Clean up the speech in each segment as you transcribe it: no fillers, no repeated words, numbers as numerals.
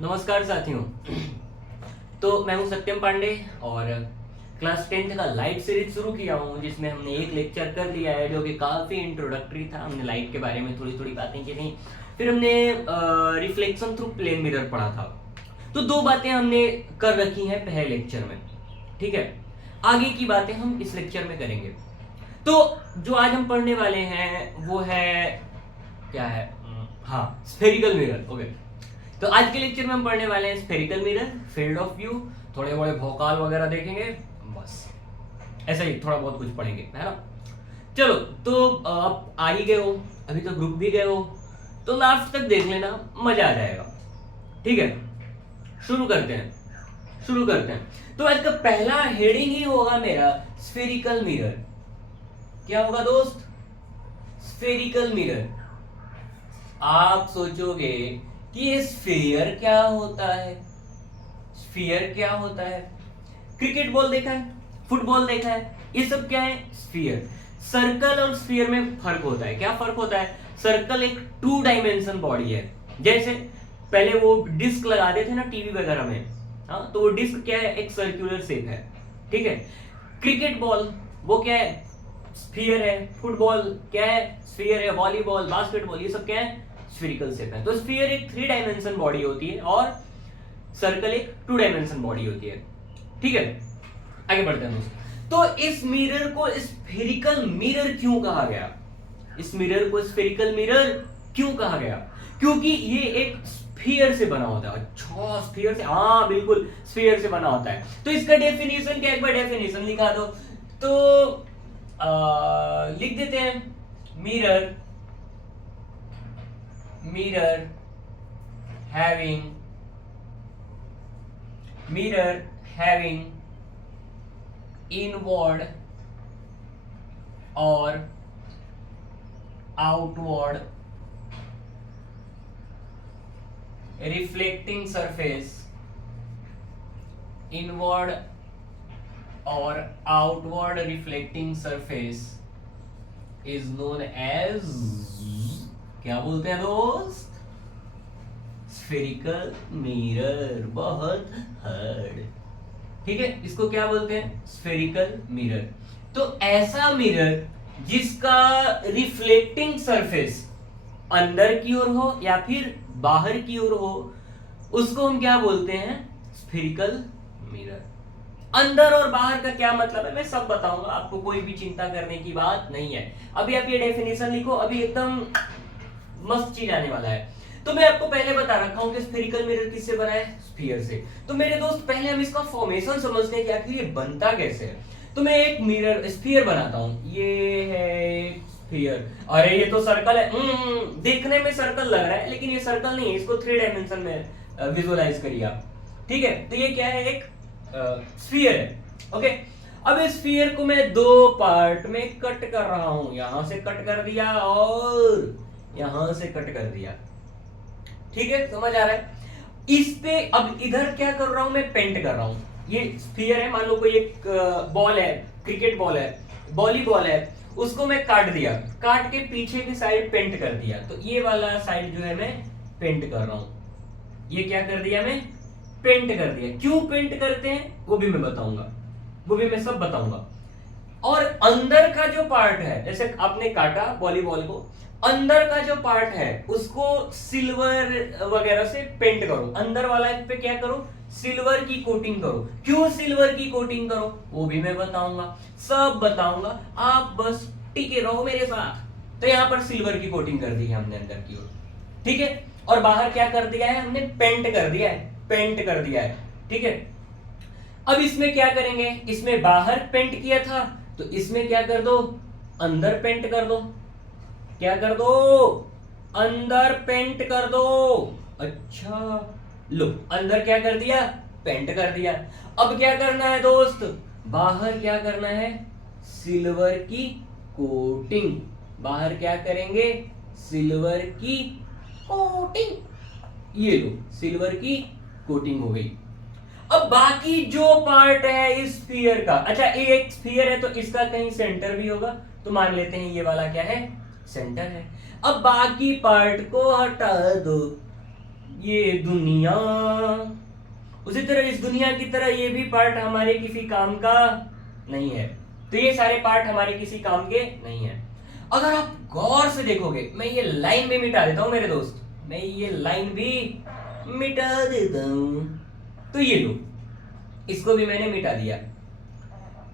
नमस्कार साथियों। तो मैं हूं सत्यम पांडे और क्लास 10th का लाइट सीरीज शुरू किया हूं जिसमें हमने एक लेक्चर कर लिया है जो कि काफ़ी इंट्रोडक्टरी था। हमने लाइट के बारे में थोड़ी थोड़ी बातें की थी। फिर हमने रिफ्लेक्शन थ्रू प्लेन मिरर पढ़ा था। तो दो बातें हमने कर रखी हैं पहले लेक्चर में, ठीक है। आगे की बातें हम इस लेक्चर में करेंगे। तो जो आज हम पढ़ने वाले हैं वो है क्या है, हाँ, स्फेरिकल मिरर। ओके, तो आज के लेक्चर में हम पढ़ने वाले हैं spherical mirror, field of view, थोड़े बड़े भौकाल वगैरह देखेंगे, बस ऐसा ही थोड़ा बहुत कुछ पढ़ेंगे, है ना। चलो, तो आप आ ही गए हो, अभी तो ग्रुप भी गए हो, तो लास्ट तक देख लेना, मजा आ जाएगा। ठीक है, शुरू करते हैं। तो आज का पहला हेडिंग ही होगा मेरा स्फेरिकल मिरर। क्या होगा दोस्त? Spherical mirror. आप सोचोगे कि ये स्फीयर क्या होता है? स्फीयर क्या होता है? क्रिकेट बॉल देखा है, फुटबॉल देखा है, ये सब क्या है? स्फीयर। सर्कल और स्फीयर में फर्क होता है। क्या फर्क होता है? सर्कल एक 2 डायमेंशन बॉडी है। जैसे पहले वो डिस्क लगाते थे ना टीवी वगैरह में, हाँ, तो वो डिस्क क्या है? एक सर्कुलर शेप है, ठीक है। क्रिकेट बॉल वो क्या है? स्फीयर है। फुटबॉल क्या है? स्फीयर है। वॉलीबॉल, बास्केटबॉल, ये सब क्या है? स्फीरिकल शेप है। तो स्फीयर एक 3 डायमेंशन बॉडी होती है और सर्कल एक 2 डायमेंशन बॉडी होती है, ठीक है। आगे बढ़ते हैं दोस्तों। तो इस मिरर को स्फेरिकल मिरर क्यों कहा गया? इस मिरर को स्फेरिकल मिरर क्यों कहा गया? क्योंकि ये एक स्फीयर से बना होता है। अच्छा, स्फीयर से, हाँ बिल्कुल, स्फीयर से बना होता है। तो इसका डेफिनेशन क्या? एक बार डेफिनेशन लिखा दो। तो लिख देते हैं, मिरर मिरर हैविंग इनवर्ड और आउटवर्ड रिफ्लेक्टिंग सरफेस, इनवर्ड और outward reflecting surface is known as, क्या बोलते हैं दोस्त? Spherical mirror. बहुत हार्ड, ठीक है। इसको क्या बोलते हैं? Spherical mirror. तो ऐसा मिरर जिसका रिफ्लेक्टिंग सरफेस अंदर की ओर हो या फिर बाहर की ओर हो, उसको हम क्या बोलते हैं? Spherical mirror. अंदर और बाहर का क्या मतलब है मैं सब बताऊंगा आपको, कोई भी चिंता करने की बात नहीं है। अभी आप ये डेफिनेशन लिखो, अभी एकदम मस्त चीज आने वाला है। तो मैं आपको पहले बता रखा हूं कि स्फेरिकल मिरर किससे बना है? स्फीयर से। तो मेरे दोस्त पहले हम इसका फॉर्मेशन समझते हैं कि आखिर ये बनता कैसे है। तो मैं एक मिरर स्फीयर बनाता हूं। ये है स्फीयर। अरे ये तो सर्कल है। देखने में सर्कल लग रहा है लेकिन ये सर्कल नहीं है, इसको 3 डायमेंशन में विजुअलाइज करिए आप, ठीक है। तो ये क्या है? एक स्फीयर है, ओके। अब इस स्फीयर को मैं 2 पार्ट में कट कर रहा हूं। यहां से कट कर दिया और यहां से कट कर दिया, ठीक है, समझ आ रहा है? इस पे अब इधर क्या कर रहा हूं मैं? पेंट कर रहा हूं। ये स्फीयर है, मान लो कोई एक बॉल है, क्रिकेट बॉल है, वॉलीबॉल है, उसको मैं काट दिया, काट के पीछे की साइड पेंट कर दिया। तो ये वाला साइड जो है मैं पेंट कर रहा हूं। ये क्या कर दिया मैं? पेंट कर दिया। क्यों पेंट करते हैं वो भी मैं बताऊंगा, वो भी मैं सब बताऊंगा। और अंदर का जो पार्ट है, जैसे आपने काटा वॉलीबॉल को, अंदर का जो पार्ट है उसको सिल्वर वगैरह से पेंट करो। अंदर वाला पे क्या करो? सिल्वर की कोटिंग करो। क्यों सिल्वर की कोटिंग करो वो भी मैं बताऊंगा, सब बताऊंगा, आप बस टिके रहो मेरे साथ। तो यहां पर सिल्वर की कोटिंग कर दी है हमने अंदर की ओर, ठीक है। और बाहर क्या कर दिया है हमने? पेंट कर दिया है, पेंट कर दिया है, ठीक है। अब इसमें क्या करेंगे? इसमें बाहर पेंट किया था तो इसमें क्या कर दो? अंदर पेंट कर दो। क्या कर दो? अंदर पेंट कर दो। अच्छा, लो, अंदर क्या कर दिया? पेंट कर दिया। अब क्या करना है दोस्त? बाहर क्या करना है? सिल्वर की कोटिंग। बाहर क्या करेंगे? सिल्वर की कोटिंग। ये लो, सिल्वर की कोटिंग हो गई। अब बाकी जो पार्ट है इस स्फीयर का, अच्छा ये एक स्फीयर है तो इसका कहीं सेंटर भी होगा, तो मान लेते हैं ये वाला क्या है? सेंटर है। अब बाकी पार्ट को हटा दो, ये दुनिया, उसी तरह इस दुनिया की तरह ये भी पार्ट हमारे किसी काम का नहीं है। तो ये सारे पार्ट हमारे किसी काम के नहीं है। अगर आप गौर से देखोगे, मैं ये लाइन भी मिटा देता हूं मेरे दोस्त, मैं ये लाइन भी मिटा देता हूं। तो ये लो, इसको भी मैंने मिटा दिया।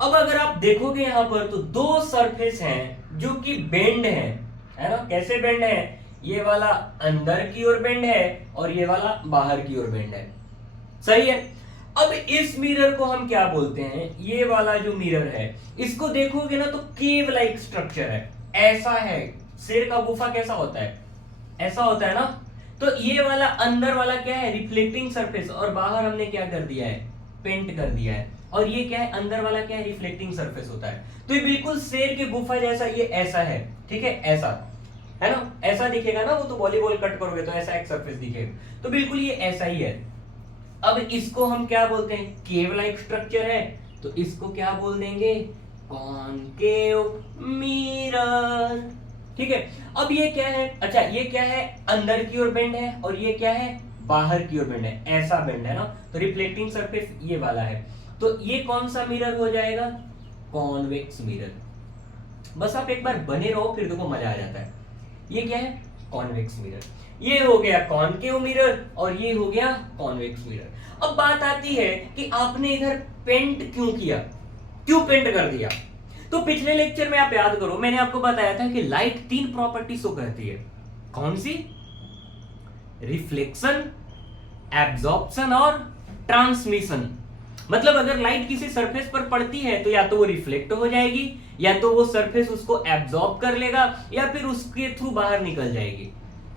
अब अगर आप देखोगे यहां पर तो दो सरफेस हैं जो कि बेंड है ना? कैसे बेंड है? ये वाला अंदर की ओर बेंड है और ये वाला बाहर की ओर बेंड है। सही है। अब इस मिरर को हम क्या बोलते हैं? ये वाला जो मिरर है, इसको देखोगे ना तो केव लाइक स्ट्रक्चर है, ऐसा है। शेर का गुफा कैसा होता है? ऐसा होता है ना? तो ये वाला अंदर वाला क्या है? रिफ्लेक्टिंग सरफेस, और बाहर हमने क्या कर दिया है? पेंट कर दिया है। और ये क्या है? अंदर वाला क्या है? रिफ्लेक्टिंग सरफेस होता है। तो ये बिल्कुल शेर की गुफा जैसा ये ऐसा है, ठीक है? ऐसा है ना? ऐसा दिखेगा ना, वो तो वॉलीबॉल कट करोगे तो ऐसा एक सरफेस दिखेगा। तो बिल्कुल ये ऐसा ही है। अब इसको हम क्या बोलते हैं? केव लाइक स्ट्रक्चर है, तो इसको क्या बोल देंगे? Concave mirror. ठीक है। अब ये क्या है? अच्छा, ये क्या है? अंदर की ओर बेंड है, और ये क्या है? बाहर की ओर बेंड है, ऐसा बेंड है ना? तो रिफ्लेक्टिंग सरफेस ये वाला है, तो ये कौन सा मिरर हो जाएगा? Convex mirror. बस आप एक बार बने रहो, फिर देखो मजा आ जाता है। ये क्या है? Convex mirror. ये हो गया कॉनकेव मिरर और ये हो गया कॉन्वेक्स मिरर। अब बात आती है कि आपने इधर पेंट क्यों किया, क्यों पेंट कर दिया? तो पिछले लेक्चर में आप याद करो, मैंने आपको बताया था कि लाइट तीन प्रॉपर्टी शो करती है। कौन सी? रिफ्लेक्शन, एब्जॉर्प्शन और ट्रांसमिशन। मतलब अगर लाइट किसी सरफेस पर पड़ती है तो या तो वो रिफ्लेक्ट हो जाएगी, या तो वो सरफेस उसको एब्जॉर्ब कर लेगा, या फिर उसके थ्रू बाहर निकल जाएगी,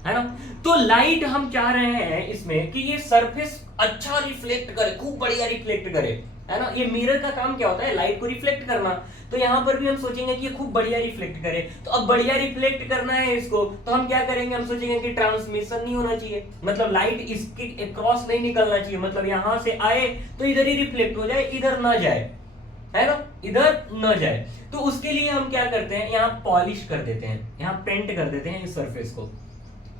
है ना? तो लाइट हम चाह रहे हैं इसमें कि ये सरफेस अच्छा रिफ्लेक्ट करे, खूब बढ़िया रिफ्लेक्ट करे, है ना? ये मिरर का काम क्या होता है? लाइट को रिफ्लेक्ट करना। तो यहां पर भी हम सोचेंगे कि ये खूब बढ़िया रिफ्लेक्ट करे। तो अब बढ़िया रिफ्लेक्ट करना है इसको, तो हम क्या करेंगे? हम सोचेंगे कि ट्रांसमिशन नहीं होना चाहिए, मतलब लाइट इसके क्रॉस नहीं निकलना चाहिए, मतलब यहां से आए तो इधर ही रिफ्लेक्ट हो जाए, इधर ना जाए, है ना? इधर न जाए। तो उसके लिए हम क्या करते हैं? यहाँ पॉलिश कर देते हैं, यहाँ पेंट कर देते हैं इस सरफेस को,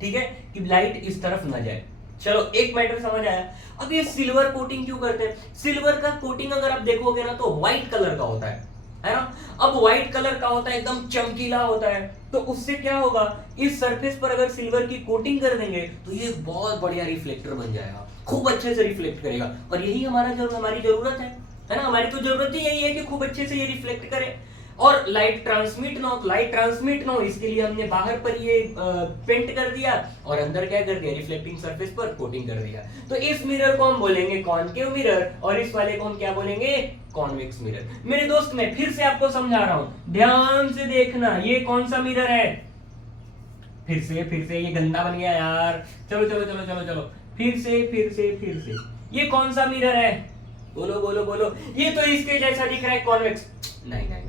ठीक है? कि लाइट इस तरफ न जाए। चलो, एक मैटर समझ आया। अब ये सिल्वर कोटिंग क्यों करते हैं? सिल्वर का कोटिंग अगर आप देखोगे ना तो व्हाइट कलर का होता है ना? अब व्हाइट कलर का होता है, एकदम चमकीला होता है, तो उससे क्या होगा? इस सरफेस पर अगर सिल्वर की कोटिंग कर देंगे तो ये बहुत बढ़िया रिफ्लेक्टर बन जाएगा, खूब अच्छे से रिफ्लेक्ट करेगा। और यही हमारी जरूरत है ना? हमारी तो जरूरत ही यही है कि खूब अच्छे से ये रिफ्लेक्ट करे और लाइट ट्रांसमिट ना हो, इसके लिए हमने बाहर पर ये पेंट कर दिया और अंदर क्या कर दिया? रिफ्लेक्टिंग सरफेस पर कोटिंग कर दिया। तो इस मिरर को हम बोलेंगे कॉनकेव मिरर और इस वाले को हम क्या बोलेंगे? Convex mirror. मेरे दोस्त, मैं फिर से आपको समझा रहा हूं, ध्यान से देखना। ये कौन सा मिरर है? फिर से ये गंदा बन गया यार। चलो, फिर से ये कौन सा मिरर है? बोलो। ये तो इसके जैसा दिख रहा है, कॉन्वेक्स। नहीं,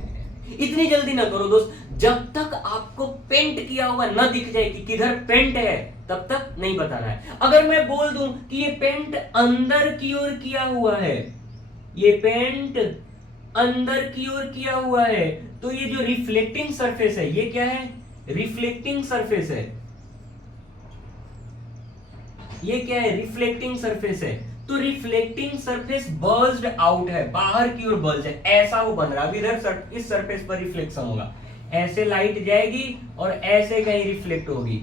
इतनी जल्दी ना करो दोस्त। जब तक आपको पेंट किया हुआ ना दिख जाए कि किधर पेंट है, तब तक नहीं बताना है। अगर मैं बोल दूं कि ये पेंट अंदर की ओर किया हुआ है, ये पेंट अंदर की ओर किया हुआ है, तो ये जो रिफ्लेक्टिंग सरफेस है, ये क्या है? रिफ्लेक्टिंग सरफेस है। ये क्या है? रिफ्लेक्टिंग सरफेस है। तो रिफ्लेक्टिंग सरफेस बर्स्ड आउट है, बाहर की ओर बल्ज है, ऐसा वो बन रहा है। इधर इस सरफेस पर रिफ्लेक्शन होगा, ऐसे लाइट जाएगी और ऐसे कहीं रिफ्लेक्ट होगी।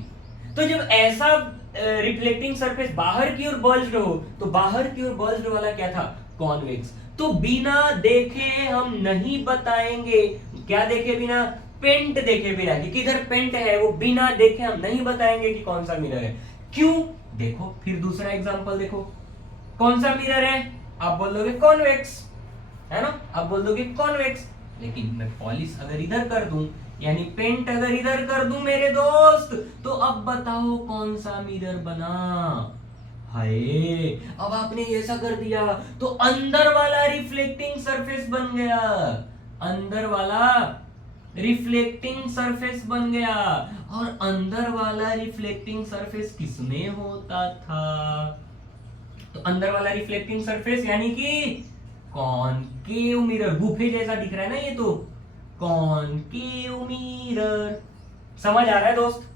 तो जब ऐसा रिफ्लेक्टिंग सरफेस बाहर की ओर बल्ज्ड हो, तो बाहर की ओर बल्ज्ड वाला क्या था? कॉन्वेक्स। तो बिना देखे हम नहीं बताएंगे। क्या देखे बिना? पेंट देखे बिना, कि किधर पेंट है वो बिना देखे हम नहीं बताएंगे कि कौन सा मिरर है। क्यों? देखो, फिर दूसरा एग्जांपल देखो। कौन सा मिरर है? आप बोल दोगे कॉन्वेक्स, है ना? आप बोल दोगे कॉन्वेक्स। लेकिन मैं पॉलिश अगर इधर कर दूं, यानी पेंट अगर इधर कर दूं मेरे दोस्त, तो अब बताओ कौन सा मिरर बना? हाय, अब आपने ऐसा कर दिया तो अंदर वाला रिफ्लेक्टिंग सरफेस बन गया। अंदर वाला रिफ्लेक्टिंग सरफेस बन गया। और अंदर वाला रिफ्लेक्टिंग सरफेस किसमें होता था? तो अंदर वाला रिफ्लेक्टिंग सरफेस यानी कि कॉनकेव मिरर। गुफे जैसा दिख रहा है ना ये, तो कॉनकेव मिरर। समझ आ रहा है दोस्त?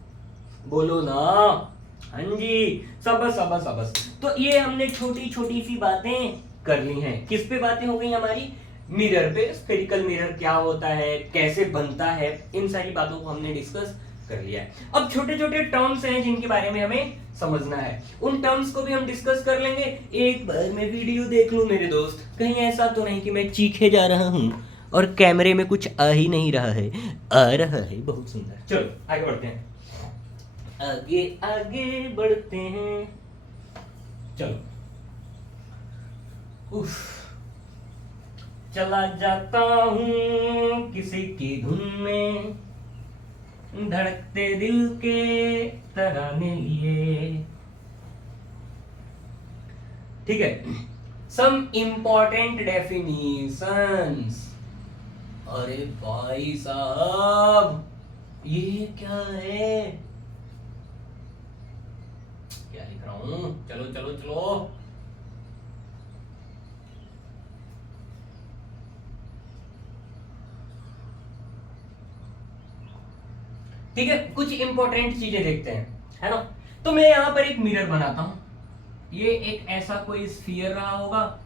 बोलो ना। हाँ जी, सबस सबस सबस। तो ये हमने छोटी छोटी सी बातें कर ली हैं। किस पे बातें हो गई हमारी? मिरर पे। स्फेरिकल मिरर क्या होता है, कैसे बनता है, इन सारी बातों को हमने डिस्कस कर लिया है। अब छोटे छोटे टर्म्स हैं जिनके बारे में हमें समझना है, उन टर्म्स को भी हम डिस्कस कर लेंगे। एक बार मैं वीडियो देख लूं मेरे दोस्त, कहीं ऐसा तो नहीं कि मैं चीखे जा रहा हूं और कैमरे में कुछ आ ही नहीं रहा है। आ रहा है, बहुत सुंदर। चलो आगे बढ़ते हैं, आगे आगे बढ़ते हैं। चलो, उफ, चला जाता हूं किसी की धुन में, धड़कते दिल के तराने लिए। ठीक है, सम इंपॉर्टेंट डेफिनीशंस। अरे भाई साहब, ये क्या है, क्या लिख रहा हूं? चलो चलो चलो, ठीक है, कुछ इंपॉर्टेंट चीजें देखते हैं, है ना। तो मैं यहां पर एक मिरर बनाता हूं। ये एक ऐसा कोई स्फीयर रहा होगा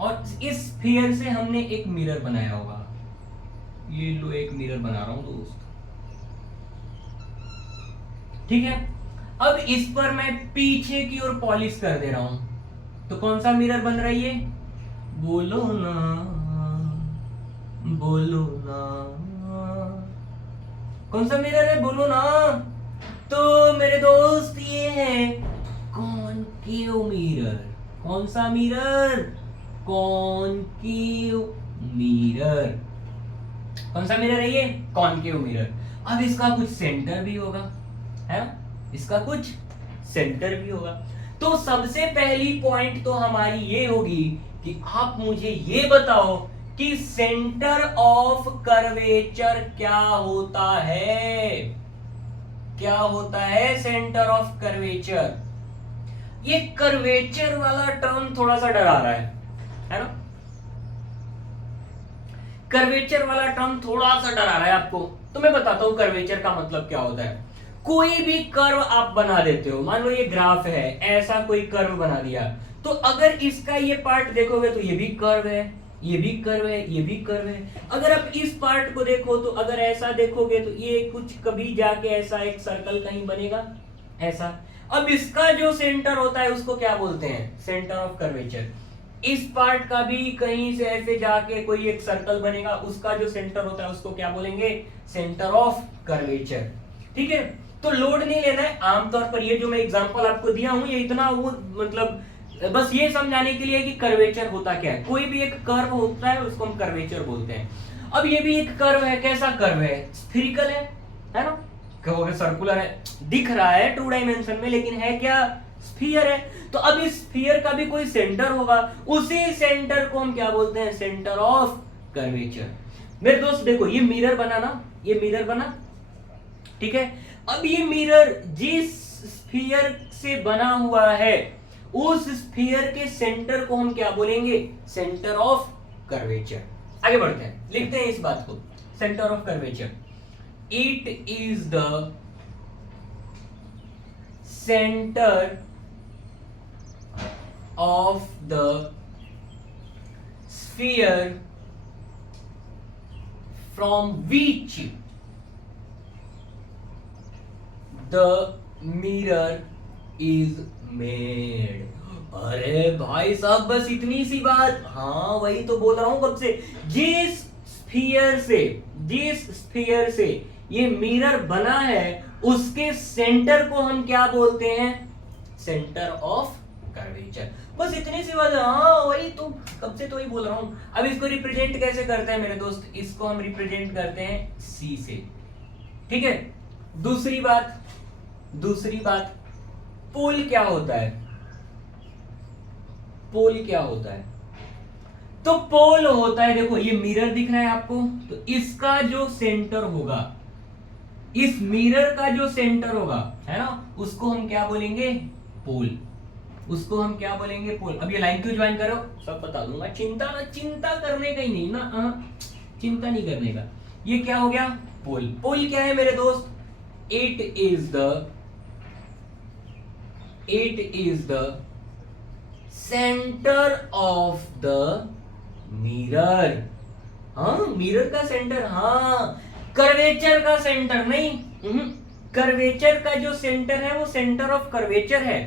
और इस स्फीयर से हमने एक मिरर बनाया होगा। ये लो, एक मिरर बना रहा हूं दोस्त, ठीक है। अब इस पर मैं पीछे की ओर पॉलिश कर दे रहा हूं, तो कौन सा मिरर बन रहा है ये? बोलो ना, बोलो ना, कौन सा मिरर है, बोलो ना। तो मेरे दोस्त ये है कॉनकेव मिरर। कौन सा मिरर? Concave mirror. कौन सा मिरर है ये? Concave mirror. अब इसका कुछ सेंटर भी होगा, है ना, इसका कुछ सेंटर भी होगा। तो सबसे पहली पॉइंट तो हमारी ये होगी कि आप मुझे ये बताओ कि सेंटर ऑफ कर्वेचर क्या होता है? क्या होता है सेंटर ऑफ कर्वेचर? ये कर्वेचर वाला टर्म थोड़ा सा डरा रहा है ना। कर्वेचर वाला टर्म थोड़ा सा डरा रहा है आपको, तो मैं बताता हूं कर्वेचर का मतलब क्या होता है। कोई भी कर्व आप बना देते हो, मान लो ये ग्राफ है, ऐसा कोई कर्व बना दिया, तो अगर इसका ये पार्ट देखोगे तो ये भी कर्व है, ये भी कर्व है, ये भी कर्व है। अगर आप इस पार्ट को देखो तो अगर ऐसा देखोगे तो ये कुछ कभी जाके ऐसा एक सर्कल कहीं बनेगा, ऐसा। अब इसका जो सेंटर होता है उसको क्या बोलते हैं? Centre of curvature. इस पार्ट का भी कहीं से ऐसे जाके कोई एक सर्कल बनेगा, उसका जो सेंटर होता है उसको क्या बोलेंगे? Centre of curvature. ठीक है, तो लोड नहीं लेना है। आमतौर पर ये जो मैं एग्जांपल आपको दिया हूं, ये इतना वो मतलब बस ये समझाने के लिए कि कर्वेचर होता क्या है। कोई भी एक कर्व होता है उसको हम कर्वेचर बोलते हैं। अब ये भी एक कर्व है, कैसा कर्व है? स्फेरिकल है ना, कहोगे सर्कुलर है, दिख रहा है 2 डायमेंशन में, लेकिन है क्या? स्फीयर है। तो अब इस स्फीयर का भी कोई सेंटर होगा, उसी सेंटर को हम क्या बोलते हैं? Centre of curvature. मेरे दोस्त देखो, ये मिरर बना ना, ये मिरर बना, ठीक है। अब ये मिरर जिस स्फीयर से बना हुआ है, उस स्फीयर के सेंटर को हम क्या बोलेंगे? Centre of curvature. आगे बढ़ते हैं, लिखते हैं इस बात को, centre of curvature. It is the centre of the sphere from which the mirror is made. अरे भाई साहब, बस इतनी सी बात। हाँ, वही तो बोल रहा हूं कब से। जिस स्फीयर से ये मिरर बना है, उसके सेंटर को हम क्या बोलते हैं? Centre of curvature. बस इतनी सी बात है। हाँ, वही तो कब से तो वही बोल रहा हूं। अब इसको रिप्रेजेंट कैसे करते हैं मेरे दोस्त? इसको हम रिप्रेजेंट करते हैं सी से, ठीक है। दूसरी बात, पोल क्या होता है? पोल क्या होता है? तो पोल होता है, देखो ये मिरर दिख रहा है आपको, तो इसका जो सेंटर होगा, इस मिरर का जो सेंटर होगा, है ना, उसको हम क्या बोलेंगे? पोल। उसको हम क्या बोलेंगे? पोल। अब ये लाइन क्यों ज्वाइन करो, सब बता दूंगा। चिंता करने का ही नहीं ना, चिंता नहीं करने का। ये क्या हो गया? पोल। पोल क्या है मेरे दोस्त? It is the it is the centre of the mirror. हाँ, मिरर का सेंटर, हाँ, कर्वेचर का सेंटर नहीं, कर्वेचर का जो सेंटर है वो सेंटर ऑफ कर्वेचर है।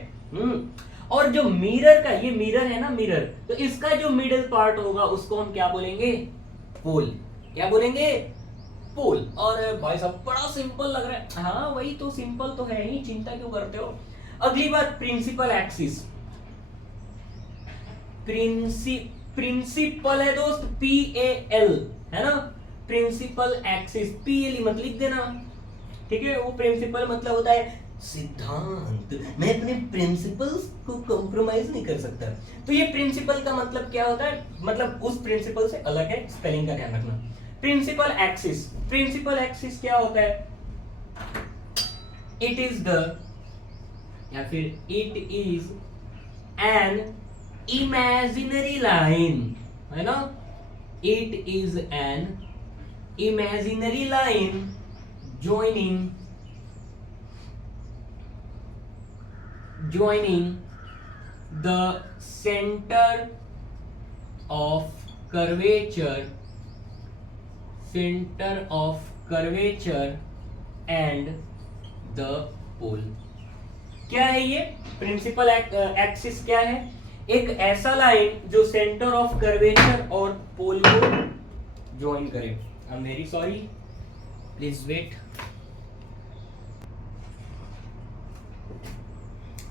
और जो मिरर का, ये मिरर है ना, मिरर, तो इसका जो मिडिल पार्ट होगा उसको हम क्या बोलेंगे? पोल। क्या बोलेंगे? पोल। और भाई साहब बड़ा सिंपल लग रहा है। हाँ वही तो, सिंपल तो है ही, चिंता क्यों करते हो? अगली बात, प्रिंसिपल एक्सिस। प्रिंसिपल है दोस्त, PAL है ना, प्रिंसिपल एक्सिस, PL मत लिख देना, ठीक है? वो प्रिंसिपल मतलब होता है सिद्धांत, मैं अपने प्रिंसिपल्स को कॉम्प्रोमाइज नहीं कर सकता। तो ये प्रिंसिपल का मतलब क्या होता है? मतलब उस प्रिंसिपल से अलग है, स्पेलिंग का ध्यान रखना। प्रिंसिपल एक्सिस, प्रिंसिपल एक्सिस क्या होता है? इट इज द, या फिर it is an imaginary line, है ना? It is an imaginary line joining the center of curvature and the pole। क्या है ये प्रिंसिपल एक्सिस? क्या है? एक ऐसा लाइन जो सेंटर ऑफ कर्वेचर और पोल को ज्वाइन करे। I am very sorry, please wait.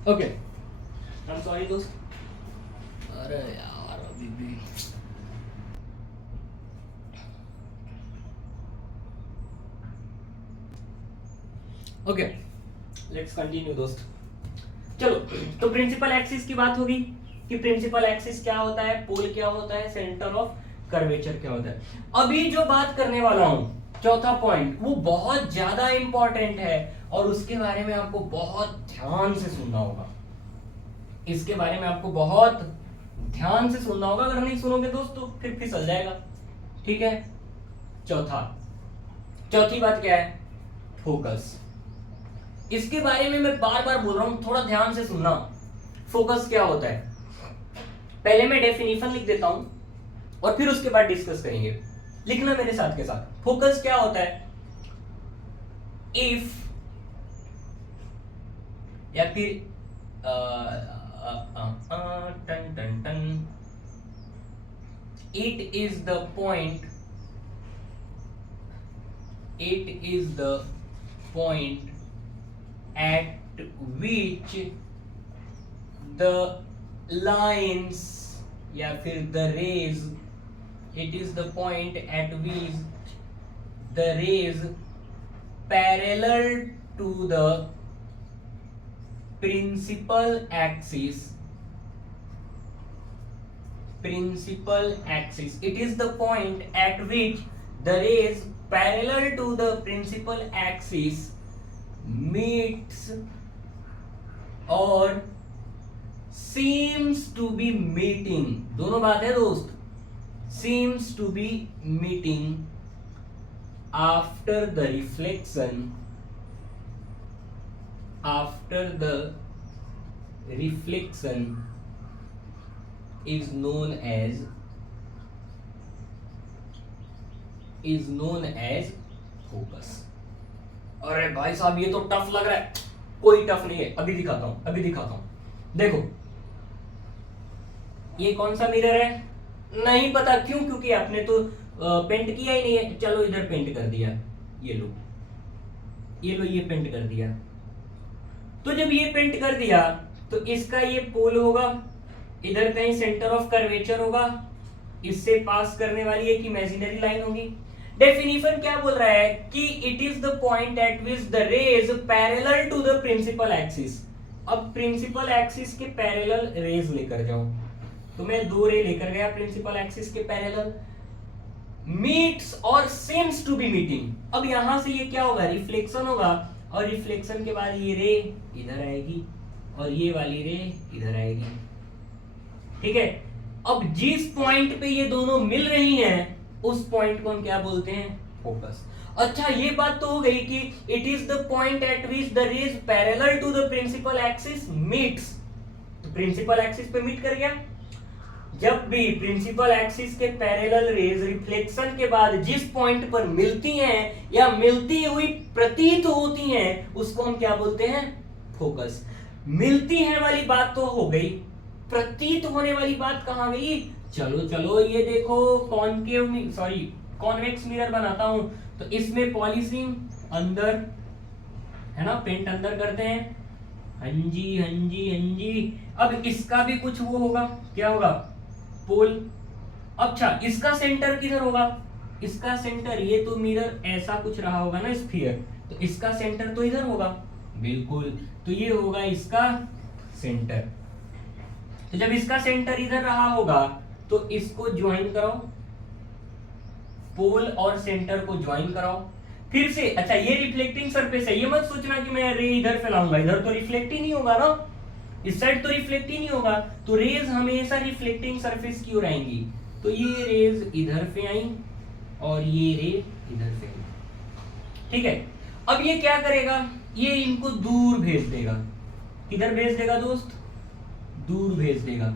Okay, I am sorry दोस्त। अरे यार अभी भी ओके, लेट्स कंटिन्यू दोस्त। चलो, तो प्रिंसिपल एक्सिस की बात होगी कि प्रिंसिपल एक्सिस क्या होता है, पोल क्या होता है, सेंटर ऑफ कर्वेचर क्या होता है। अभी जो बात करने वाला हूं, चौथा पॉइंट, वो बहुत ज्यादा इंपॉर्टेंट है और उसके बारे में आपको बहुत ध्यान से सुनना होगा। इसके बारे में आपको बहुत ध्यान से सुनना होगा, अगर नहीं सुनोगे दोस्त तो फिर फिसल जाएगा, ठीक है? चौथी बात क्या है? फोकस। इसके बारे में मैं बार बार बोल रहा हूं, थोड़ा ध्यान से सुनना। फोकस क्या होता है? पहले मैं डेफिनेशन लिख देता हूं और फिर उसके बाद डिस्कस करेंगे। लिखना मेरे साथ के साथ। फोकस क्या होता है? इफ, या फिर टन टन टन, it is the point at which the lines, या फिर the rays, it is the point at which the rays parallel to the principal axis, it is the point at which the rays parallel to the principal axis meets or seems to be meeting। दोनों बात है दोस्त, seems to be meeting after the reflection is known as focus। अरे भाई साहब ये तो tough लग रहा है। कोई टफ नहीं है, अभी दिखाता हूं। देखो, ये कौन सा मिरर है? नहीं पता। क्यों? क्योंकि आपने तो पेंट किया ही नहीं है। चलो इधर पेंट कर दिया, ये लो ये पेंट कर दिया। तो जब ये पेंट कर दिया तो इसका ये पोल होगा, इधर कहीं सेंटर ऑफ कर्वेचर होगा, इससे पास करने वाली एक इमेजिनरी लाइन होगी। डेफिनेशन क्या बोल रहा है कि it is the point at which the rays parallel to the principal axis. अब प्रिंसिपल एक्सिस के पैरेलल रेज लेकर जाओ, तो मैं 2 रे लेकर गया प्रिंसिपल एक्सिस के पैरेलल, मीट्स और सेम्स टू बी मीटिंग। अब यहां से ये क्या होगा? रिफ्लेक्शन होगा, और रिफ्लेक्शन के बाद ये रे इधर आएगी और ये वाली रे इधर आएगी, ठीक है? अब जिस पॉइंट पे ये दोनों मिल रही हैं उस पॉइंट को हम क्या बोलते हैं? फोकस। अच्छा ये बात तो हो गई कि it is the point at which the rays parallel to the principal axis meets. तो प्रिंसिपल एक्सिस पे मीट कर गया। जब भी प्रिंसिपल एक्सिस के पैरेलल रेज रिफ्लेक्शन के बाद जिस पॉइंट पर मिलती हैं या मिलती हुई प्रतीत होती हैं उसको हम क्या बोलते हैं? फोकस। मिलती हैं वाली बात तो हो गई, प्रतीत होने वाली बात कहां गई? चलो चलो ये देखो कॉन्वेक्स मिरर बनाता हूं तो इसमें पॉलीसिंग अंदर है ना, पेंट अंदर करते हैं। हंजी हंजी हंजी। अब इसका भी कुछ वो होगा, क्या होगा? पोल। अच्छा इसका सेंटर किधर होगा? इसका सेंटर, ये तो मिरर ऐसा कुछ रहा होगा ना स्फीयर, तो इसका सेंटर तो इधर होगा। बिल्कुल, तो ये होगा इसका सेंटर। तो जब इसका सेंटर इधर रहा होगा तो इसको ज्वाइन कराओ, पोल और सेंटर को ज्वाइन कराओ फिर से। अच्छा ये रिफ्लेक्टिंग सरफेस है, ये मत सोचना कि मैं रे इधर फैलाऊंगा, इधर तो रिफ्लेक्ट ही नहीं होगा ना, इस साइड तो रिफ्लेक्ट ही नहीं होगा, तो रेज हमेशा रिफ्लेक्टिंग सरफेस की ओर आएंगी। तो ये रेज इधर से आई और ये रे इधर से आई, ठीक है। अब ये क्या करेगा? ये इनको दूर भेज देगा। किधर भेज देगा दोस्त? दूर भेज देगा।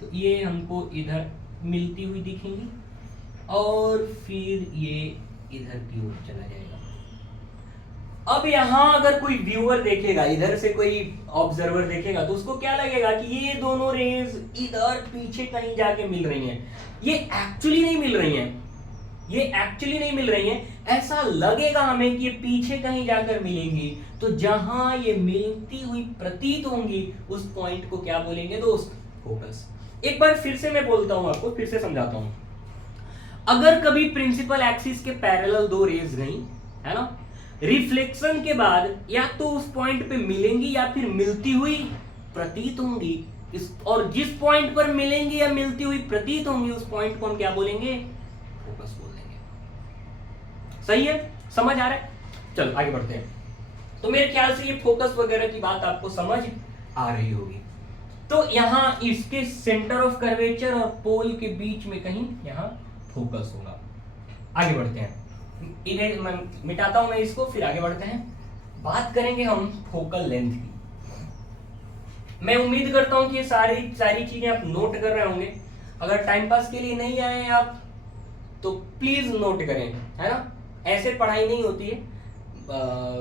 तो ये हमको इधर मिलती हुई दिखेंगी और फिर ये इधर की ओर चला जाएगा। अब यहां अगर कोई व्यूअर देखेगा, इधर से कोई ऑब्जर्वर देखेगा, तो उसको क्या लगेगा कि ये दोनों रेज इधर पीछे कहीं जाके मिल रही हैं। ये एक्चुअली नहीं मिल रही हैं, ये एक्चुअली नहीं मिल रही हैं। ऐसा लगेगा हमें कि ये पीछे कहीं जाकर मिलेंगी। तो जहां ये मिलती हुई प्रतीत होंगी उस पॉइंट को क्या बोलेंगे दोस्त? फोकस। एक बार फिर से मैं बोलता हूं, आपको फिर से समझाता हूं। अगर कभी प्रिंसिपल एक्सिस के पैरेलल दो रेज गई है ना, रिफ्लेक्शन के बाद या तो उस पॉइंट पे मिलेंगी या फिर मिलती हुई प्रतीत होंगी, और जिस पॉइंट पर मिलेंगी या मिलती हुई प्रतीत होंगी उस पॉइंट को हम क्या बोलेंगे? फोकस बोल देंगे। सही है, समझ आ रहा है? चलो आगे बढ़ते हैं। तो मेरे ख्याल से ये फोकस वगैरह की बात आपको समझ आ रही होगी। तो यहां इसके सेंटर ऑफ कर्वेचर और पोल के बीच में कहीं यहां फोकस होगा। आगे बढ़ते हैं, इन्हें मिटाता हूं मैं इसको, फिर आगे बढ़ते हैं। बात करेंगे हम फोकल लेंथ की। मैं उम्मीद करता हूं कि ये सारी चीजें आप नोट कर रहे होंगे। अगर टाइम पास के लिए नहीं आए आप तो प्लीज नोट करें, है ना। ऐसे पढ़ाई नहीं होती है,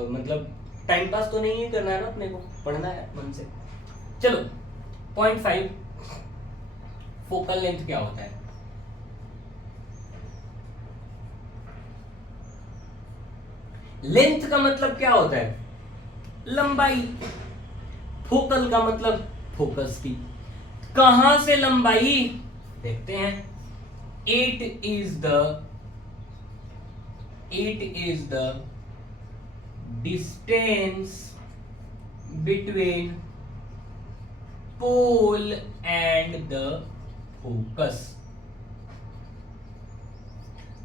मतलब टाइम पास तो नहीं करना है ना, अपने को पढ़ना है मन से। चलो पॉइंट 5, फोकल लेंथ क्या होता है? लेंथ का मतलब क्या होता है? लंबाई। फोकल का मतलब फोकस की। कहां से लंबाई? देखते हैं। It is the distance between pole and the focus.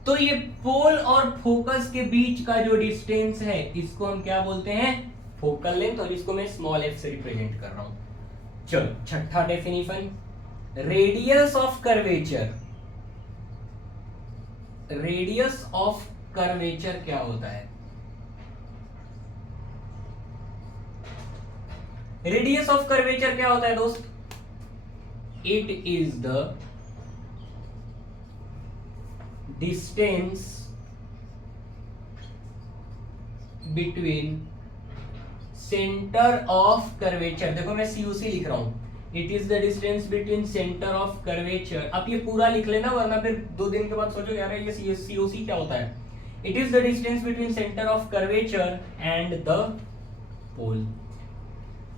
तो ये पोल और फोकस के बीच का जो डिस्टेंस है इसको हम क्या बोलते हैं? Focal length. और इसको मैं स्मॉल f से रिप्रेजेंट कर रहा हूं। चलो छठा definition, radius of curvature. Radius of curvature क्या होता है? रेडियस ऑफ कर्वेचर क्या होता है दोस्त? It is the distance between centre of curvature. देखो मैं COC लिख रहा हूं। It is the distance between centre of curvature. आप ये पूरा लिख लेना, वरना फिर 2 दिन के बाद सोचो यार ये COC क्या होता है। It is the distance between centre of curvature and the pole.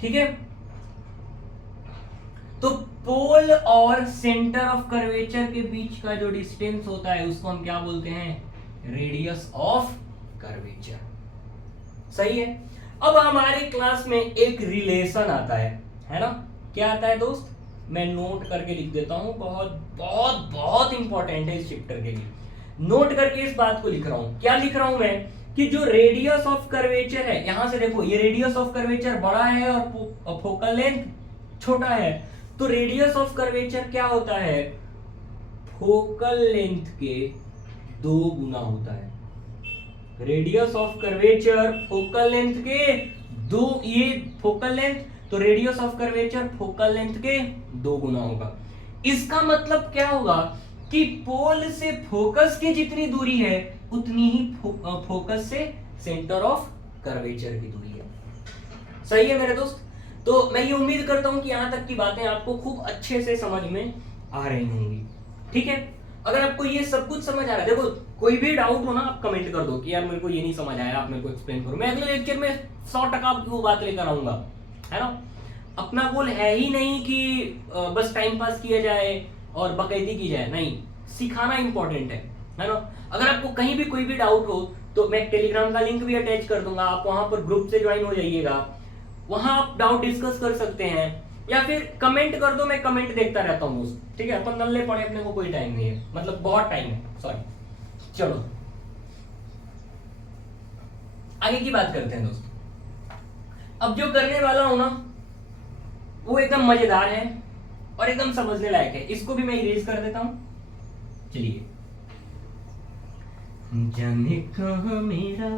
ठीक है, तो पोल और सेंटर ऑफ कर्वेचर के बीच का जो डिस्टेंस होता है उसको हम क्या बोलते हैं? Radius of curvature. सही है। अब हमारे क्लास में एक रिलेशन आता है ना। क्या आता है दोस्त? मैं नोट करके लिख देता हूं, बहुत बहुत बहुत इंपॉर्टेंट है इस चैप्टर के लिए। नोट करके इस बात को लिख रहा हूं। क्या लिख रहा हूं मैं? कि जो रेडियस ऑफ कर्वेचर है, यहां से देखो ये रेडियस ऑफ कर्वेचर बड़ा है और फोकल लेंथ छोटा है। तो रेडियस ऑफ कर्वेचर क्या होता है? फोकल लेंथ के 2 गुना होता है। Radius of curvature focal length के दो, ये फोकल लेंथ, तो radius of curvature focal length के 2 गुना होगा। इसका मतलब क्या होगा कि पोल से फोकस की जितनी दूरी है उतनी ही फोकस से सेंटर ऑफ कर्वेचर की दूरी है। सही है मेरे दोस्त? तो मैं ये उम्मीद करता हूं कि यहां तक की बातें आपको खूब अच्छे से समझ में आ रही होंगी। ठीक है, अगर आपको ये सब कुछ समझ आ रहा है, देखो कोई भी डाउट हो ना आप कमेंट कर दो कि यार मेरे को ये नहीं समझ आया, आप मेरे को एक्सप्लेन करो। मैं अगले लेक्चर में 100% आपकी वो बात लेकर आऊंगा, है ना। अपना गोल है ही नहीं कि बस टाइम पास किया जाए और बकायदी की जाए, नहीं, सिखाना इंपॉर्टेंट है ना। अगर आपको कहीं भी कोई भी डाउट हो तो मैं टेलीग्राम का लिंक भी अटैच कर दूंगा, आप वहां पर ग्रुप से ज्वाइन हो जाइएगा, वहां आप डाउट डिस्कस कर सकते हैं, या फिर कमेंट कर दो, मैं कमेंट देखता रहता हूँ दोस्त। ठीक है, अपन नल्ले पड़े, अपने को कोई टाइम नहीं है, मतलब बहुत टाइम है, सॉरी। चलो आगे की बात करते हैं दोस्त। अब जो करने वाला हूं ना वो एकदम मजेदार है और एकदम समझने लायक है, इसको भी मैं इरेज कर देता हूं। चलिए, जाने कहां मेरा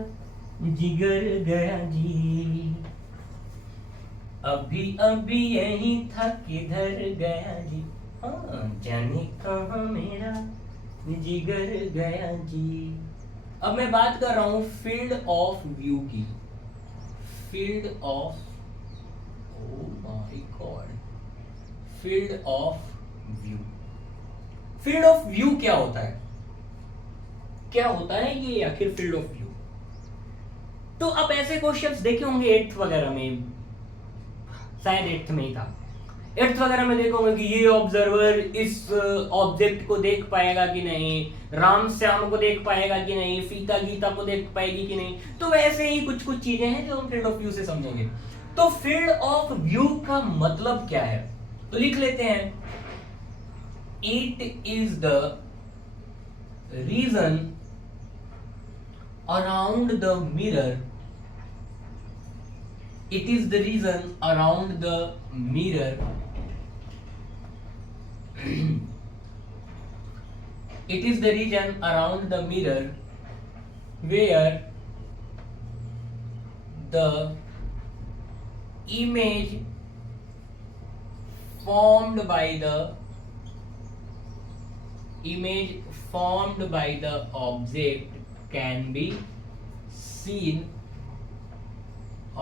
जिगर गया जी, अभी अभी यही था किधर गया जी, हाँ जाने कहां मेरा जिगर गया जी। अब मैं बात कर रहा हूं फील्ड ऑफ व्यू की, field of, oh my God, field of view. Field of view क्या होता है, क्या होता है ये आखिर फील्ड ऑफ व्यू? तो आप ऐसे क्वेश्चंस देखे होंगे 8th वगैरह में, शायद 8th में ही था, 8th वगैरह में देखोगे कि ये ऑब्जर्वर इस ऑब्जेक्ट को देख पाएगा कि नहीं, राम श्याम को देख पाएगा कि नहीं, सीता गीता को देख पाएगी कि नहीं। तो वैसे ही कुछ कुछ चीजें हैं जो हम फील्ड ऑफ व्यू से समझेंगे। तो फील्ड ऑफ व्यू का मतलब क्या है, तो लिख लेते हैं, it is the region around the mirror, it is the region around the mirror it is the region around the mirror where the image formed by the object can be seen,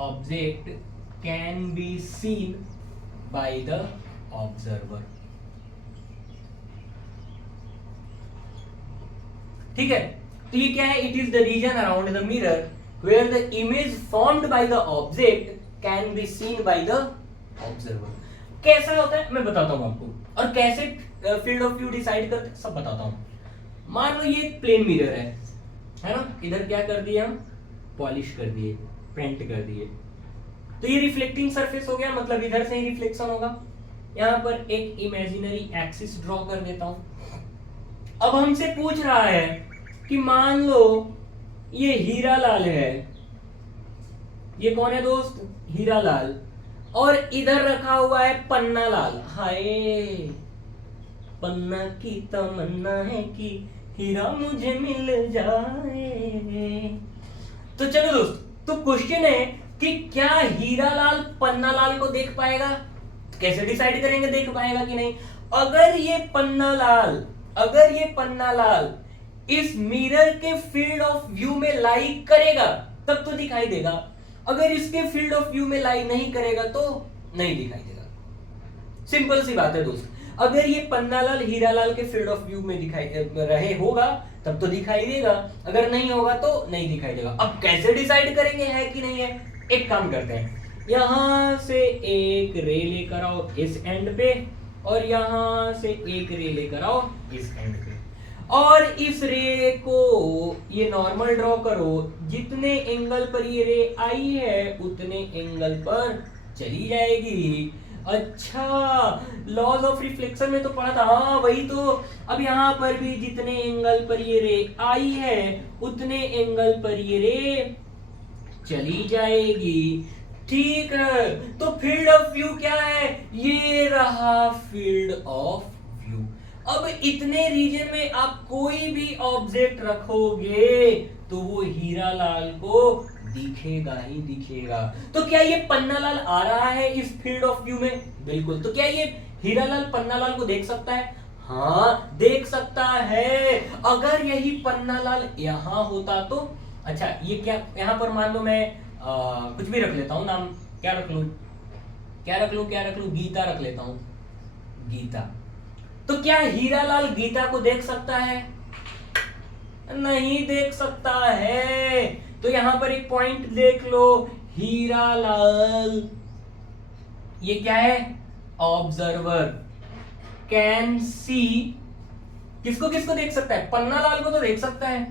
object can be seen by the observer। ठीक है, तो ये क्या है, it is the region around the mirror where the image formed by the object can be seen by the observer. कैसा होता है मैं बताता हूं आपको, और कैसे फील्ड ऑफ व्यू डिसाइड करते सब बताता हूं। मान लो ये प्लेन मिरर है ना, इधर क्या कर दिया हम, पॉलिश कर दिए, पेंट कर दिए, तो ये रिफ्लेक्टिंग सरफेस हो गया, मतलब इधर से ही रिफ्लेक्शन होगा। यहां पर एक इमेजिनरी एक्सिस ड्रॉ कर देता हूं। अब हमसे पूछ रहा है कि मान लो ये हीरा लाल है, ये कौन है दोस्त, हीरा लाल, और इधर रखा हुआ है पन्ना लाल। हाय, पन्ना की तमन्ना है कि हीरा मुझे मिल जाए। तो चलो दोस्त, तो क्वेश्चन है कि क्या हीरा लाल पन्ना लाल को देख पाएगा? कैसे डिसाइड करेंगे देख पाएगा कि नहीं? अगर ये पन्ना लाल इस मिरर के फील्ड ऑफ व्यू में लाई करेगा तब तो दिखाई देगा, अगर इसके फील्ड ऑफ व्यू में लाई नहीं करेगा तो नहीं दिखाई देगा। सिंपल सी बात है दोस्त, अगर ये पन्ना लाल हीरा लाल के फील्ड ऑफ व्यू में दिखाई रहे होगा तब तो दिखाई देगा, अगर नहीं होगा तो नहीं दिखाई देगा। अब कैसे डिसाइड करेंगे है कि नहीं है? एक काम करते हैं, यहां से एक रे लेकर आओ इस एंड पे, और यहां से एक रे लेकर आओ इस एंड पे, और इस रे को ये नॉर्मल ड्रॉ करो, जितने एंगल पर ये रे आई है उतने एंगल पर चली जाएगी। अच्छा, लॉज ऑफ रिफ्लेक्शन में तो पढ़ा था, हाँ वही तो। अब यहाँ पर भी जितने एंगल पर ये रे आई है उतने एंगल पर ये रे चली जाएगी। ठीक है, तो फील्ड ऑफ व्यू क्या है? ये रहा फील्ड ऑफ व्यू। अब इतने रीजन में आप कोई भी ऑब्जेक्ट रखोगे तो वो हीरा लाल को दिखेगा ही दिखेगा। तो क्या ये पन्ना लाल आ रहा है इस फील्ड ऑफ व्यू में? बिल्कुल। तो क्या ये हीरा लाल पन्ना लाल को देख सकता है? हाँ देख सकता है। अगर यही पन्ना लाल यहां होता तो अच्छा, ये क्या यहां पर मान लो मैं कुछ भी रख लेता हूं नाम। क्या रख लूं? गीता रख लेता हूं, गीता। तो क्या हीरालाल गीता को देख सकता है? नहीं देख सकता है। तो यहां पर एक पॉइंट देख लो, हीरालाल ये क्या है? Observer can see. किसको किसको देख सकता है? पन्नालाल को तो देख सकता है,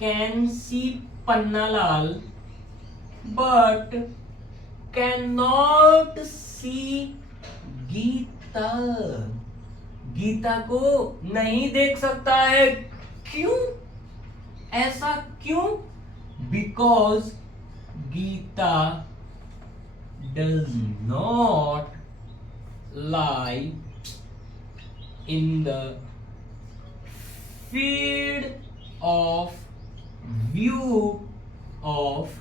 can see Pannalal, but can not see Geeta. Geeta को नहीं देख सकता है। क्यों? ऐसा क्यों? Because Geeta does not lie in the field of view of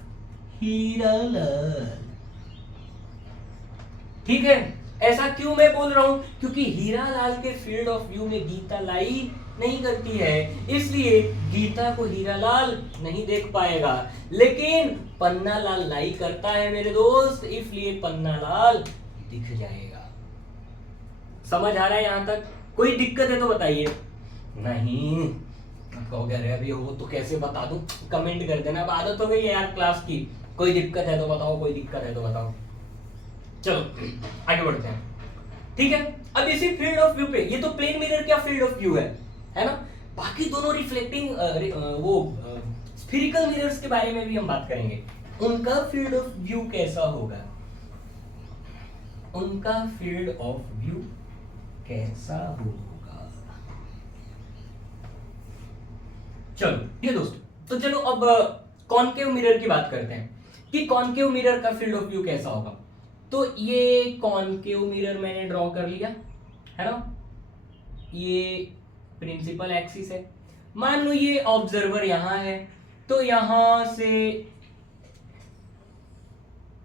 Hiralal. ठीक है, ऐसा क्यों मैं बोल रहा हूं? क्योंकि हीरालाल के फील्ड ऑफ व्यू में गीता लाई नहीं करती है, इसलिए गीता को हीरालाल नहीं देख पाएगा। लेकिन पन्नालाल लाई करता है मेरे दोस्त, इसलिए पन्नालाल दिख जाएगा। समझ आ रहा है यहां तक? कोई दिक्कत है तो बताइए। नहीं कहोगे अरे अभी वो तो कैसे बता दूं, कमेंट कर देना। अब आदत हो गई है यार क्लास की, कोई दिक्कत है तो बताओ, कोई दिक्कत है तो बताओ। चलो आगे बढ़ते हैं। ठीक है, अब इसी फील्ड ऑफ व्यू पे, ये तो प्लेन मिरर क्या फील्ड ऑफ व्यू है ना? बाकी दोनों रिफ्लेक्टिंग वो स्फीरिकल मिरर्स के बारे में भी हम बात करेंगे। उनका फील्ड ऑफ व्यू कैसा होगा? उनका फील्ड ऑफ व्यू कैसा होगा? चलो ठीक है दोस्तों, तो चलो अब कॉनकेव मिरर की बात करते हैं कि कॉनकेव मिरर का फील्ड ऑफ व्यू कैसा होगा। तो ये कॉनकेव मिरर मैंने ड्रॉ कर लिया है ना, ये प्रिंसिपल एक्सिस है। मान लो ये ऑब्जर्वर यहां है, तो यहां से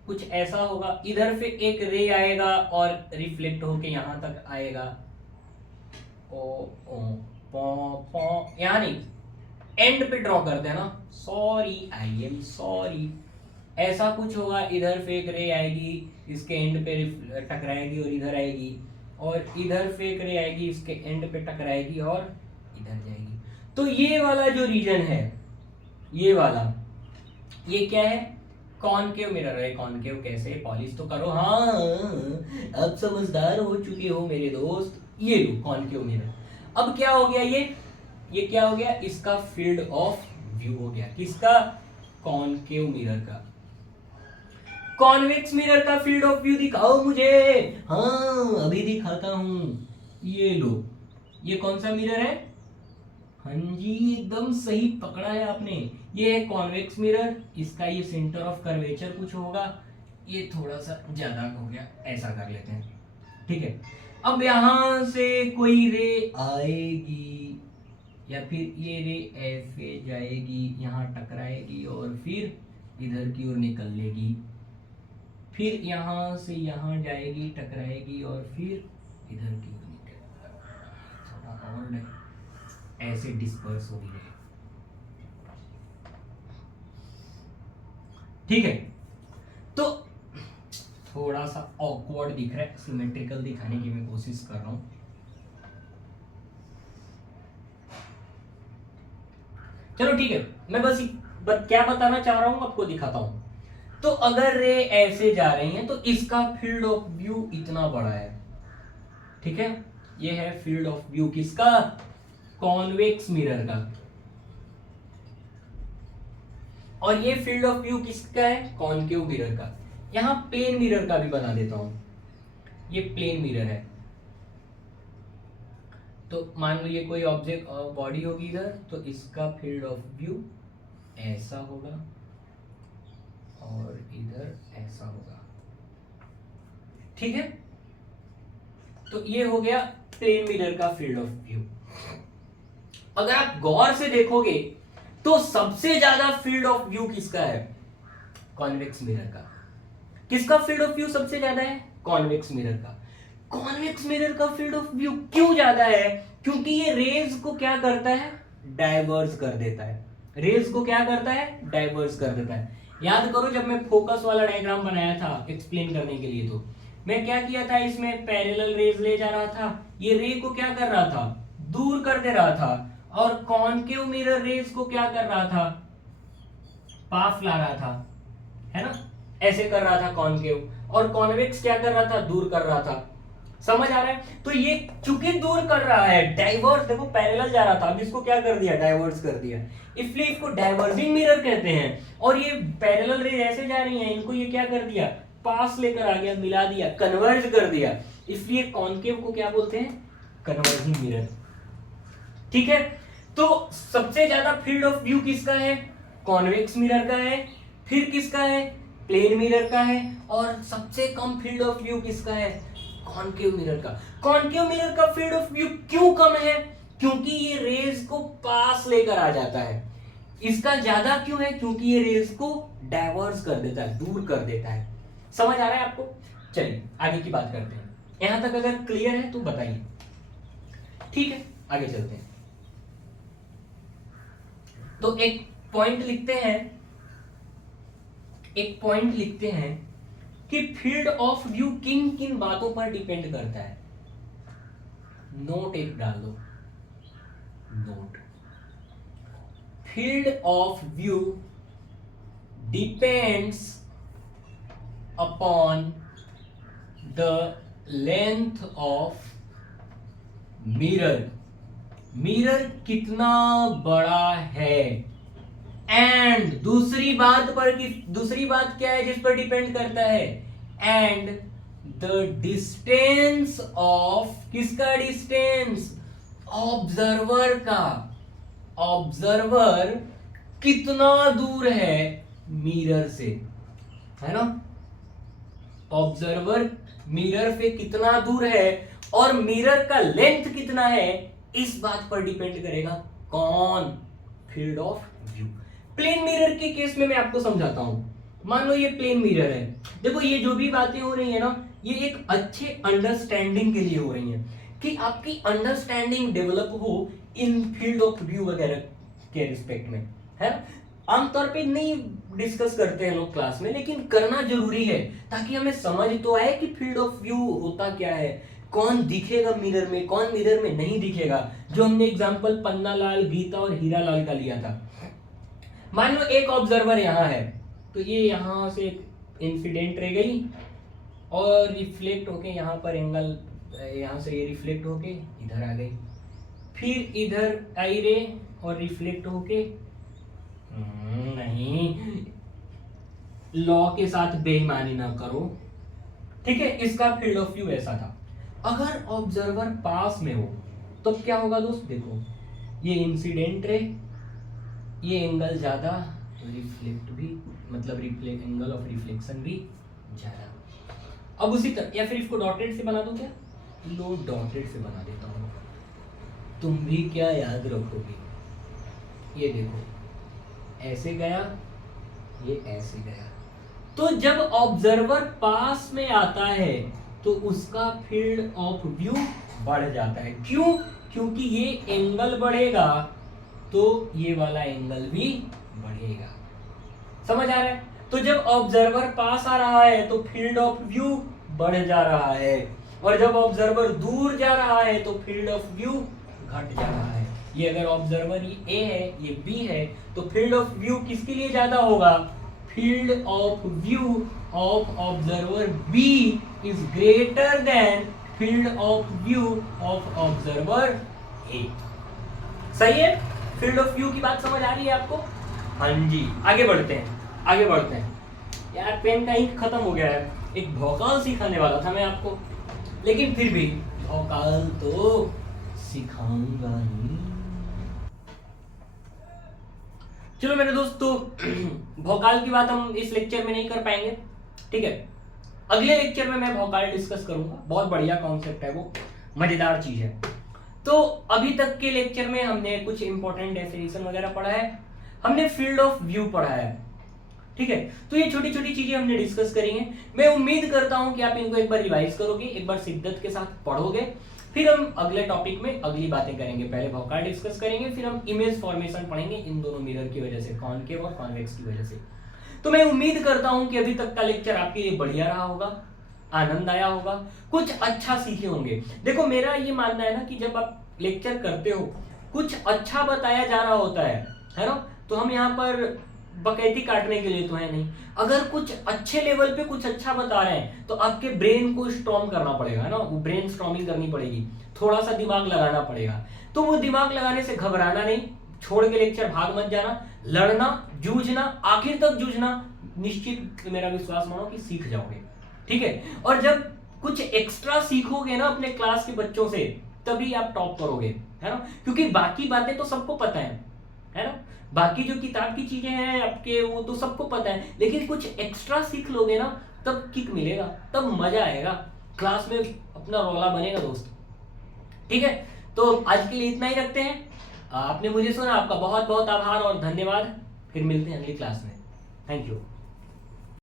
कुछ ऐसा होगा, इधर से एक रे आएगा और रिफ्लेक्ट होके यहां तक आएगा। ओ ओ पो पो, यहां नहीं, एंड पे ड्रॉ करते हैं ना, सॉरी आई एम सॉरी। ऐसा कुछ होगा, इधर फेक रे आएगी, इसके एंड पे टकराएगी और इधर आएगी, और इधर फेक रे आएगी, इसके एंड पे टकराएगी और इधर जाएगी। तो ये वाला जो रीजन है, ये वाला, ये क्या है? कॉनकेव मिरर है। कॉनकेव कैसे? पॉलिश तो करो। हाँ अब समझदार हो चुके हो मेरे दोस्त। ये लो कॉनकेव मिरर। अब क्या हो गया? ये क्या हो गया? इसका फील्ड ऑफ व्यू हो गया। किसका? कॉनकेव मिरर का। कॉन्वेक्स मिरर का फील्ड ऑफ व्यू दिखाओ मुझे। हाँ अभी दिखाता हूं। ये लो, ये कौन सा मिरर है? हाँ जी एकदम सही पकड़ा है आपने। ये है कॉन्वेक्स मिरर। इसका ये सेंटर ऑफ कर्वेचर कुछ होगा, ये थोड़ा सा ज्यादा हो गया, ऐसा कर लेते हैं। ठीक है, अब यहां से कोई रे आएगी या फिर ये रे ऐसे जाएगी, यहां टकराएगी और फिर इधर की ओर निकल लेगी, फिर यहां से यहां जाएगी, टकराएगी और फिर इधर की ओर निकलेगी। थोड़ा और ऐसे डिस्पर्स हो गई। ठीक है, तो थोड़ा सा ऑकवर्ड दिख रहा है, सिमेट्रिकल दिखाने की मैं कोशिश कर रहा हूं। चलो ठीक है, मैं बस क्या बताना चाह रहा हूं आपको दिखाता हूं। तो अगर रे ऐसे जा रही हैं तो इसका फील्ड ऑफ व्यू इतना बड़ा है। ठीक है, ये है फील्ड ऑफ व्यू किसका? कॉन्वेक्स मिरर का। और ये फील्ड ऑफ व्यू किसका है? कॉनकेव मिरर का। यहां प्लेन मिरर का भी बना देता हूं, ये प्लेन मिरर है। तो मान लो ये कोई ऑब्जेक्ट बॉडी होगी इधर, तो इसका फील्ड ऑफ व्यू ऐसा होगा और इधर ऐसा होगा। ठीक है, तो ये हो गया प्लेन मिरर का फील्ड ऑफ व्यू। अगर आप गौर से देखोगे तो सबसे ज्यादा फील्ड ऑफ व्यू किसका है? कॉन्वेक्स मिरर का। किसका फील्ड ऑफ व्यू सबसे ज्यादा है? कॉन्वेक्स मिरर का। कॉन्वेक्स मिरर का फील्ड ऑफ व्यू क्यों ज्यादा है? क्योंकि ये रेज को क्या करता है? डाइवर्स कर देता है। रेज को क्या करता है? डाइवर्स कर देता है। याद करो जब मैं फोकस वाला डायग्राम बनाया था एक्सप्लेन करने के लिए, तो मैं क्या किया था, इसमें पैरेलल रेज ले जा रहा था, ये रे को क्या कर रहा था? दूर कर दे रहा था, और कॉनकेव मिरर रेज को क्या कर रहा था? पास ला रहा था, है ना, ऐसे कर रहा था कॉनकेव, और कॉन्वेक्स क्या कर रहा था? दूर कर रहा था। समझ आ रहा है? तो ये चूंकि दूर कर रहा है, डाइवर्स, देखो पैरेलल जा रहा था, अब इसको क्या कर दिया? डाइवर्स कर दिया, इसलिए इसको डाइवर्जिंग मिरर कहते हैं। और ये पैरेलल रेज ऐसे जा रही हैं, इनको ये क्या कर दिया? पास लेकर आ गया, मिला दिया, कन्वर्ज कर दिया, इसलिए कॉनकेव को क्या बोलते हैं? Converging mirror. ठीक है, तो सबसे ज्यादा फील्ड ऑफ व्यू किसका है? कॉन्वेक्स मिरर का है। फिर किसका है? प्लेन मिरर का है। और सबसे कम फील्ड ऑफ व्यू किसका है? कॉनकेव मिरर का। कॉनकेव मिरर का फील्ड ऑफ व्यू क्यों कम है? क्योंकि ये रेज को पास लेकर आ जाता है। इसका ज्यादा क्यों है? क्योंकि ये रेज को डाइवर्स कर देता है, दूर कर देता है। समझ आ रहा है आपको? चलिए आगे की बात करते हैं। यहां तक अगर क्लियर है तो बताइए। ठीक है, आगे चलते हैं। तो एक पॉइंट लिखते हैं कि फील्ड ऑफ व्यू किन किन बातों पर डिपेंड करता है। नोट एक डाल दो, note. Field of view depends upon the length of mirror. Mirror कितना बड़ा है, एंड दूसरी बात क्या है जिस पर डिपेंड करता है? एंड द डिस्टेंस ऑफ, किसका डिस्टेंस? ऑब्जर्वर का। ऑब्जर्वर कितना दूर है मिरर से, है ना? ऑब्जर्वर मिरर से कितना दूर है और मिरर का लेंथ कितना है, इस बात पर डिपेंड करेगा कौन? Field of view. Plane mirror के केस में मैं आपको समझाता हूं। मान लो ये प्लेन मिरर है, देखो ये जो भी बातें हो रही है ना, ये एक अच्छे अंडरस्टैंडिंग के लिए हो रही है, कि आपकी अंडरस्टैंडिंग डेवलप हो इन फील्ड ऑफ व्यू वगैरह के रिस्पेक्ट में, है। आमतौर पे नहीं डिस्कस करते हैं लोग क्लास में, लेकिन करना जरूरी है ताकि हमें समझ तो आए कि फील्ड ऑफ व्यू होता क्या है, कौन दिखेगा मिरर में, कौन मिरर में नहीं दिखेगा। जो हमने एग्जांपल पन्ना लाल, गीता और हीरा लाल का लिया था। मान लो एक ऑब्जर्वर यहाँ है, तो ये यहाँ से इंसिडेंट रह गई और रिफ्लेक्ट होके यहाँ पर एंगल, यहाँ से ये रिफ्लेक्ट होके इधर आ गई, फिर इधर आई रे और रिफ्लेक्ट होके, नहीं, लॉ के साथ बेईमानी ना करो, ठीक है। इसका फील्ड ऑफ व्यू ऐसा था। अगर ऑब्जर्वर पास में हो तो क्या होगा दोस्त? देखो ये इंसिडेंट रे, ये एंगल ज्यादा, रिफ्लेक्ट भी, मतलब एंगल ऑफ रिफ्लेक्शन भी ज्यादा। अब उसी तरह, या फिर इसको डॉटेड से बना दूं क्या? लो डॉटेड से बना देता हूं, तुम भी क्या याद रखोगे। ये देखो ऐसे गया, ये ऐसे गया, तो जब ऑब्जर्वर पास में आता है तो उसका फील्ड ऑफ व्यू बढ़ जाता है। क्यों? क्योंकि ये एंगल बढ़ेगा तो ये वाला एंगल भी बढ़ेगा। समझ आ रहा है? तो जब ऑब्जर्वर पास आ रहा है तो फील्ड ऑफ व्यू बढ़ जा रहा है, और जब ऑब्जर्वर दूर जा रहा है तो फील्ड ऑफ व्यू घट जा रहा है। ये अगर ऑब्जर्वर ये ए है, ये बी है, तो फील्ड ऑफ व्यू किसके लिए ज्यादा होगा? Field of view of observer B is greater than field of view of observer A. सही है? फील्ड ऑफ व्यू की बात समझ आ रही है आपको? हाँ जी, आगे बढ़ते हैं। यार पेन का इंक खत्म हो गया है। एक भौकाल सिखाने वाला था मैं आपको, लेकिन फिर भी भौकाल तो सिखाऊंगा ही। चलो मेरे दोस्तों, भौकाल की बात हम इस लेक्चर में नहीं कर पाएंगे, ठीक है। अगले लेक्चर में मैं भौकाल डिस्कस करूंगा, बहुत बढ़िया कॉन्सेप्ट है वो। मजेदार चीज है। तो अभी तक के लेक्चर में हमने कुछ इंपॉर्टेंट डेफिनेशन वगैरह पढ़ा है, हमने फील्ड ऑफ व्यू पढ़ा है, ठीक है। तो ये छोटी छोटी चीजें हमने डिस्कस करी हैं। मैं उम्मीद करता हूं कि आप इनको एक बार रिवाइज करोगे, एक बार शिद्दत के साथ पढ़ोगे, फिर हम अगले टॉपिक में अगली बातें करेंगे। पहले वोकाल डिस्कस करेंगे, फिर हम इमेज फॉर्मेशन पढ़ेंगे इन दोनों मिरर की वजह से, कॉनकेव और कॉन्वेक्स की वजह से। तो मैं उम्मीद करता हूं कि अभी तक का लेक्चर आपके लिए बढ़िया रहा होगा, आनंद आया होगा, कुछ अच्छा सीखे होंगे। देखो मेरा ये मानना है ना कि जब आप लेक्चर करते हो, कुछ अच्छा बताया जा रहा होता है ना, तो हम यहाँ पर बकैती काटने के लिए तो है नहीं। अगर कुछ अच्छे लेवल पे कुछ अच्छा बता रहे हैं तो आपके ब्रेन को स्ट्रॉन्ग करना पड़ेगा, है ना, वो ब्रेन स्ट्रॉमिंग करनी पड़ेगी, थोड़ा सा दिमाग लगाना पड़ेगा। तो वो दिमाग लगाने से घबराना नहीं, छोड़ के लेक्चर भाग मत जाना, लड़ना, जूझना, आखिर तक जूझना, निश्चित मेरा विश्वास मानो कि सीख जाओगे, ठीक है। और जब कुछ एक्स्ट्रा सीखोगे ना अपने क्लास के बच्चों से, तभी आप टॉप करोगे, है ना, क्योंकि बाकी बातें तो सबको पता है ना, बाकी जो किताब की चीजें हैं आपके वो तो सबको पता है, लेकिन कुछ एक्स्ट्रा सीख लोगे ना तब किक मिलेगा, तब मजा आएगा, क्लास में अपना रौला बनेगा दोस्त, ठीक है। तो आज के लिए इतना ही रखते हैं। आपने मुझे सुना, आपका बहुत बहुत आभार और धन्यवाद। फिर मिलते हैं अगली क्लास में। Thank you.